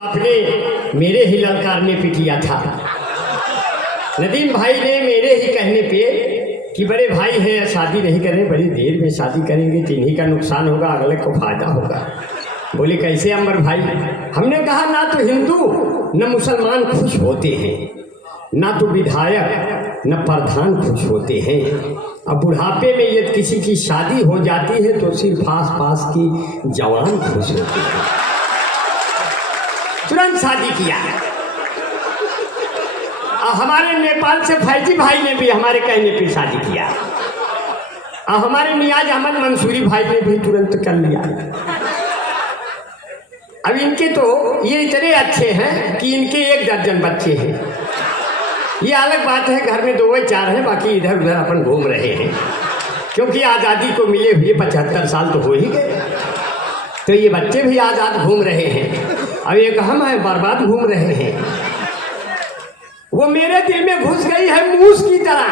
आपने मेरे ही ललकारने पे किया था। नदीम भाई ने मेरे ही कहने पे कि बड़े भाई हैं, शादी नहीं करें, बड़ी देर में शादी करेंगे तो इन्हीं का नुकसान होगा, अगले को फायदा होगा। बोले कैसे अंबर भाई? हमने कहा ना तो हिंदू न मुसलमान खुश होते हैं, ना तो विधायक न प्रधान खुश होते हैं। अब बुढ़ापे में यदि किसी की शादी हो जाती है तो सिर्फ आस पास की जवान खुश होते हैं। तुरंत शादी किया। हमारे नेपाल से फैजी भाई ने भी हमारे कहने पे शादी किया। हमारे नियाज अहमद मंसूरी भाई ने भी तुरंत कर लिया। अब इनके तो ये इतने अच्छे हैं कि इनके 1 दर्जन बच्चे हैं। ये अलग बात है, घर में 2-4 हैं, बाकी इधर उधर अपन घूम रहे हैं, क्योंकि आज़ादी को मिले हुए 75 साल तो हो ही गए। तो ये बच्चे भी आज़ाद घूम रहे हैं। अब एक हम हैं बर्बाद घूम रहे हैं। वो मेरे दिल में घुस गई है मूस की तरह,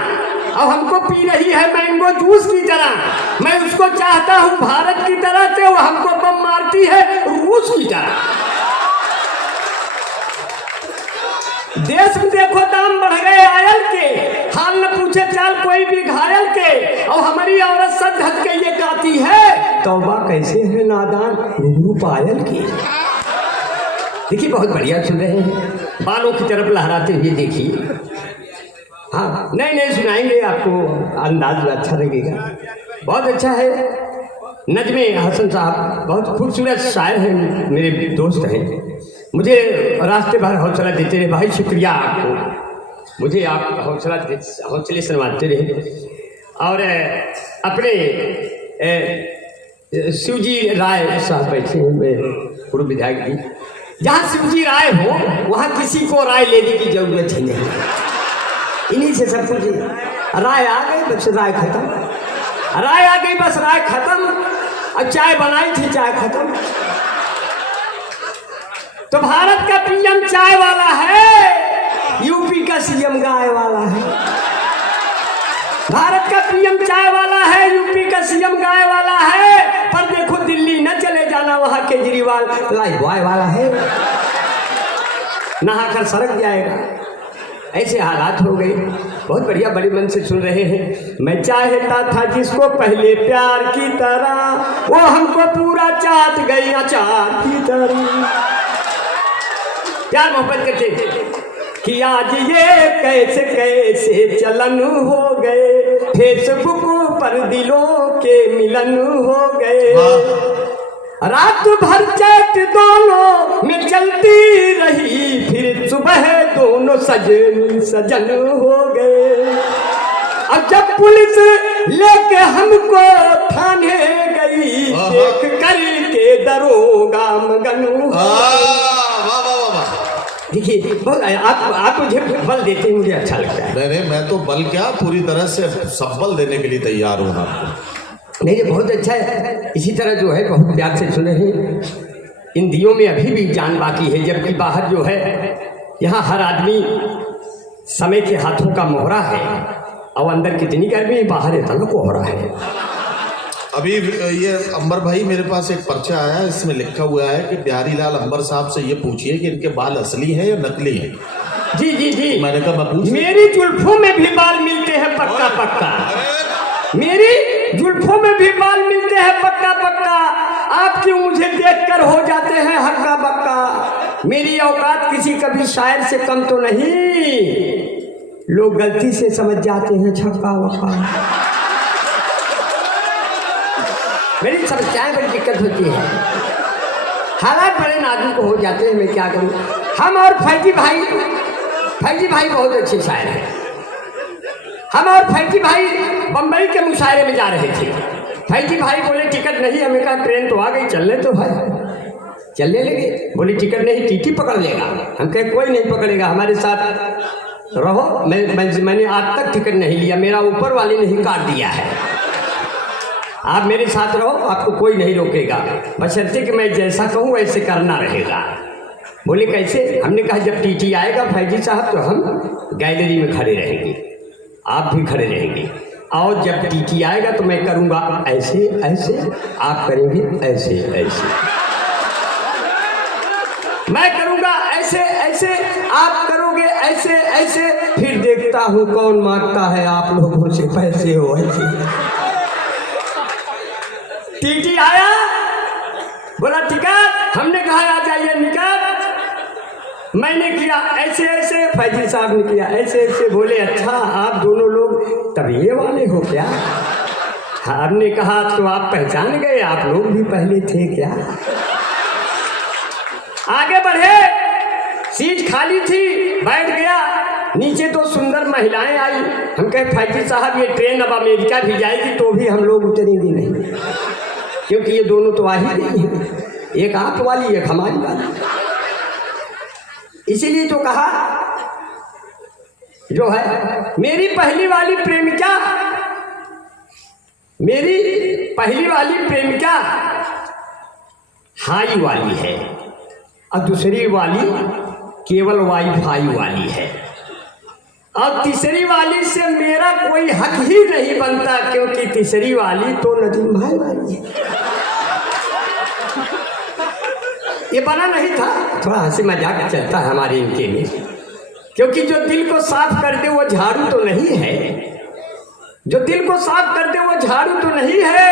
और हमको पी रही है मैंगो जूस की तरह। मैं उसको चाहता हूँ भारत की तरह से, वो हमको बम मारती है रूस की तरह। देश में देखो दाम बढ़ गए आयल के, हाल न पूछे चाल कोई भी घायल के। और हमारी औरत सद धज के ये गाती है, तौबा कैसे है नादान घुंघरू पायल की। देखिए बहुत बढ़िया सुन रहे हैं, बालों की तरफ लहराते हुए देखिए। हाँ नए सुनाएंगे आपको, अंदाज अच्छा लगेगा। बहुत अच्छा है। नजमे हसन साहब बहुत खूबसूरत शायर हैं, मेरे दोस्त हैं। मुझे रास्ते भर हौसला देते रहे। भाई शुक्रिया आपको, मुझे आप हौसले सुनवाते रहे। और अपने शिवजी राय साहब बैठे हैं, पूर्व विधायक जी। जहाँ शिवजी राय हो वहाँ किसी को राय लेने की जरूरत ही नहीं, इन्हीं से सब कुछ। राय आ गई बस राय खत्म, राय आ गई बस राय खत्म। और चाय बनाई थी चाय खत्म। तो भारत का पीएम चाय वाला है, यूपी का सीएम गाय वाला है। भारत का पीएम चाय वाला है, यूपी का सीएम गाय वाला है। पर देखो दिल्ली न चले जाना, वहां केजरीवाल लाइफ बॉय वाला है, नहाकर सड़क जाएगा। ऐसे हालात हो गए। बहुत बढ़िया, बड़े मन से सुन रहे हैं। मैं चाहता था जिसको पहले प्यार की तरह, वो हमको पूरा चाट गई अचार की तरह। प्यार मोहब्बत करते कि आज ये कैसे कैसे चलन हो गए, फेसबुक पर दिलों के मिलन हो गए। रात भर चैट दोनों में चलती रही, फिर सुबह दोनों सजन सजन हो गए। अब जब पुलिस लेके हमको थाने गई, देख करके दरोगा मगन हो। देखिए आप मुझे बल देते हैं, मुझे अच्छा लगता है। नहीं मैं तो बल क्या, पूरी तरह से सब बल देने के लिए तैयार हूँ आपको। नहीं ये बहुत अच्छा है। इसी तरह जो है बहुत प्यार से सुने हैं। इन दियों में अभी भी जान बाकी है, जबकि बाहर जो है, यहाँ हर आदमी समय के हाथों का मोहरा है। और अंदर कितनी गर्मी, बाहर इतना कोहरा है। अभी ये अंबर भाई मेरे पास एक पर्चा आया है, इसमें लिखा हुआ है कि बिहारी लाल अंबर साहब से ये पूछिए कि इनके बाल असली हैं या नकली हैं। जी जी जी, मैंने कहा मैं पूछ, मेरी जुल्फों में भी बाल मिलते हैं पक्का पक्का, मेरी जुल्फों में भी बाल मिलते हैं पक्का पक्का। आप क्यों मुझे देखकर हो जाते हैं हक्का बक्का। मेरी औकात किसी कभी शायर से कम तो नहीं, लोग गलती से समझ जाते हैं छक्का वक्का। मेरी समस्याएं बड़ी दिक्कत होती है, हालात बड़े नाजुक हो जाते हैं, मैं क्या करूं। हम और फैजी भाई बहुत अच्छे शायर हैं। हम और फैजी भाई बम्बई के मुशायरे में जा रहे थे। फैजी भाई बोले टिकट नहीं, हमें कहा ट्रेन तो आ गई, चलने तो है, चलने लगे। बोले टिकट नहीं, टीटी पकड़ लेगा। हम कहे कोई नहीं पकड़ेगा, हमारे साथ रहो। मैंने आज तक टिकट नहीं लिया, मेरा ऊपर वाले ने ही काट दिया है। आप मेरे साथ रहो, आपको कोई नहीं रोकेगा, बशर्ते कि मैं जैसा कहूँ वैसे करना रहेगा। बोले कैसे? हमने कहा जब टीटी आएगा फैजी साहब तो हम गैलरी में खड़े रहेंगे, आप भी खड़े रहेंगे। और जब टीटी आएगा तो मैं करूँगा ऐसे ऐसे, आप करेंगे ऐसे ऐसे। मैं करूंगा ऐसे ऐसे, आप करोगे ऐसे ऐसे, फिर देखता हूं कौन मांगता है आप लोगों से पैसे हो ऐसे। टीटी आया, बोला टिकट, हमने कहा आ जाइए निकट। मैंने किया ऐसे ऐसे, फैजी साहब ने किया ऐसे ऐसे। बोले अच्छा आप दोनों लोग तबीये वाले हो क्या? हमने कहा तो आप पहचान गए, आप लोग भी पहले थे क्या? आगे बढ़े, सीट खाली थी, बैठ गया। नीचे तो सुंदर महिलाएं आई। हम कहे फैजी साहब ये ट्रेन अब अमेरिका भी जाएगी तो भी हम लोग उतरेंगे नहीं, क्योंकि ये दोनों तो आ ही नहीं है, एक आप वाली एक हमारी वाली। इसीलिए तो कहा जो है मेरी पहली वाली प्रेमिका, मेरी पहली वाली प्रेमिका हाई वाली है और दूसरी वाली केवल वाईफाई वाली है, और तीसरी वाली से मेरा कोई हक ही नहीं बनता, क्योंकि तीसरी वाली तो नदीम भाई वाली है। ये बना नहीं था, थोड़ा हंसी मजाक चलता है हमारे इनके में, क्योंकि जो दिल को साफ कर दे वो झाड़ू तो नहीं है, जो दिल को साफ कर दे वो झाड़ू तो नहीं है,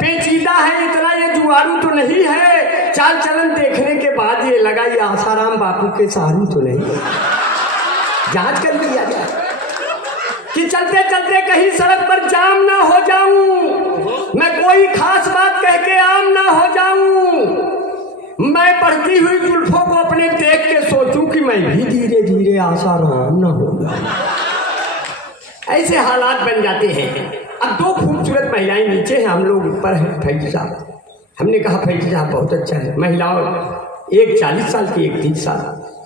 पेचीदा है इतना ये जुआरू तो नहीं है, चाल चलन देखने के बाद ये लगा ये आसाराम बापू के सारू तो नहीं है। जांच कर लिया जाए कि चलते चलते कहीं सड़क पर जाम ना हो जाऊं, मैं कोई खास बात कह के आम ना हो जाऊं, मैं बढ़ती हुई जुल्फों को अपने देख के सोचूं कि मैं भी धीरे धीरे आसाराम ना हो जाऊं। ऐसे हालात बन जाते हैं। अब दो खूबसूरत महिलाएं नीचे हैं, हम लोग ऊपर हैं। फैजी साहब, हमने कहा फैजी साहब बहुत अच्छा है। महिलाओं, एक 40 साल की, एक 30 साल।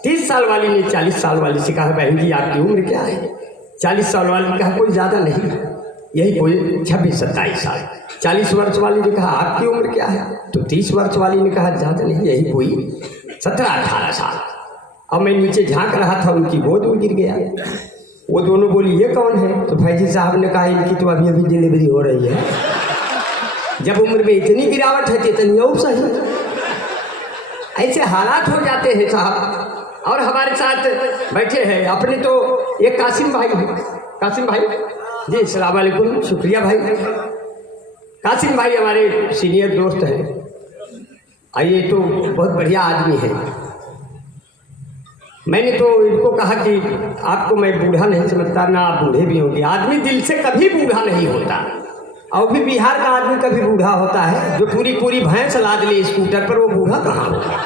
30 साल वाली ने 40 साल वाली से कहा बहन जी आपकी उम्र क्या है? 40 साल वाली ने कहा कोई ज़्यादा नहीं, यही कोई 26-27 साल। 40 वर्ष वाली ने कहा आपकी उम्र क्या है? तो 30 वर्ष वाली ने कहा ज़्यादा नहीं, यही कोई 17-18 साल। और मैं नीचे झांक रहा था, उनकी गोद में गिर गया। वो दोनों बोली ये कौन है? तो फैजी साहब ने कहा इनकी तो अभी अभी डिलीवरी हो रही है। जब उम्र में इतनी गिरावट है तो इतनी और सही। ऐसे हालात हो जाते हैं साहब। और हमारे साथ बैठे हैं अपने तो एक कासिम भाई हैं। कासिम भाई जी अस्सलाम वालेकुम, शुक्रिया भाई। कासिम भाई हमारे सीनियर दोस्त हैं, ये तो बहुत बढ़िया आदमी है। मैंने तो इनको कहा कि आपको मैं बूढ़ा नहीं समझता, ना आप बूढ़े भी होंगे। आदमी दिल से कभी बूढ़ा नहीं होता, और भी बिहार का आदमी कभी बूढ़ा होता है जो पूरी पूरी भैंस लाद ले स्कूटर पर, वो बूढ़ा कहाँ होता?